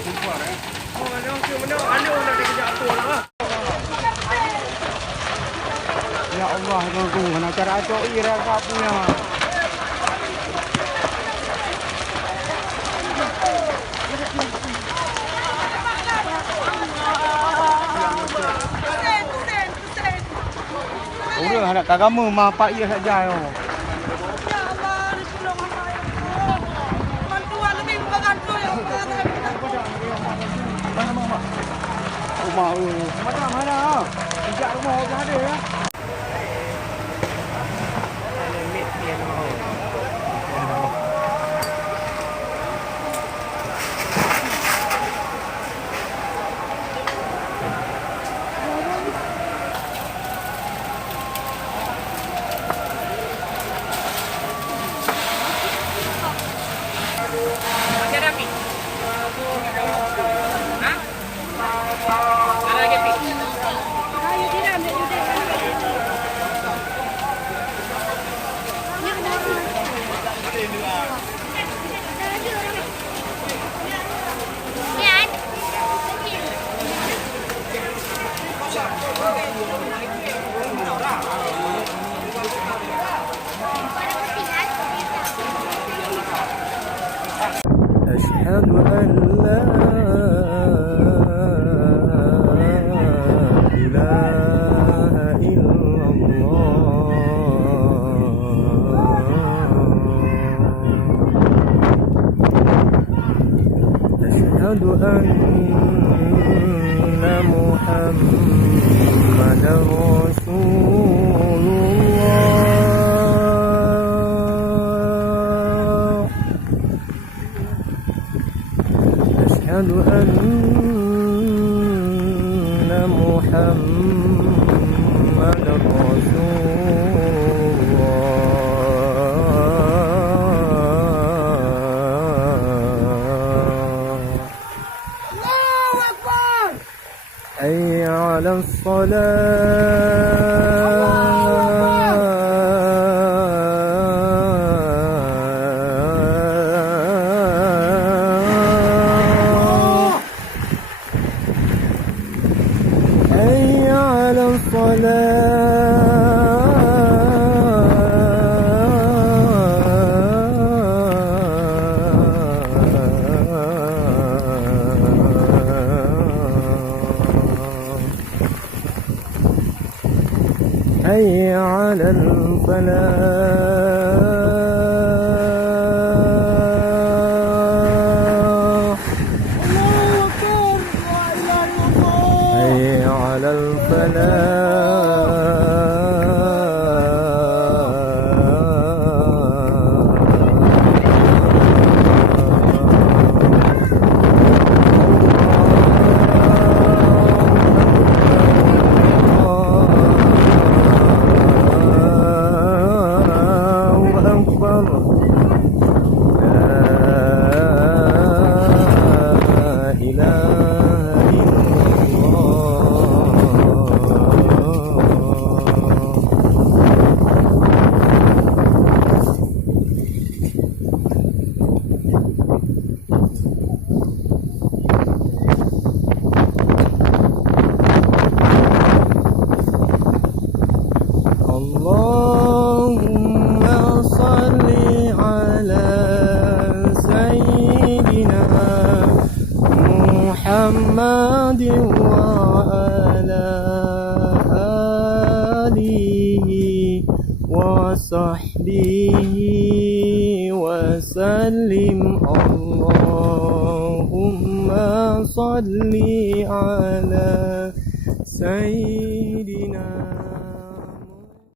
Oh, ada macam mana? Ada nak dikejar apa lah. Ya Allah, ganggu mana cara tu ira kapunya. Udah nak agama mah pak ia saja yo. Ya Allah, tolong hamba ya Allah. Bantuan lebih membantu ya Allah. Mana? Rumah mana? Sejak rumah orang ada ya. أشهد أن لا إله إلا الله أشهد أن محمدا رسول الله أشهد أن محمدا رسول Allahu Akbar. حي على الصلاة حي على الصلاة حي على الفلاح Allahu Akbar. La ilaha illallah. حي على الله أكبر لا إله إلا الله اللهم صل على سيدنا محمد وعلى آله وصحبه وسلم اللهم صل على سيدنا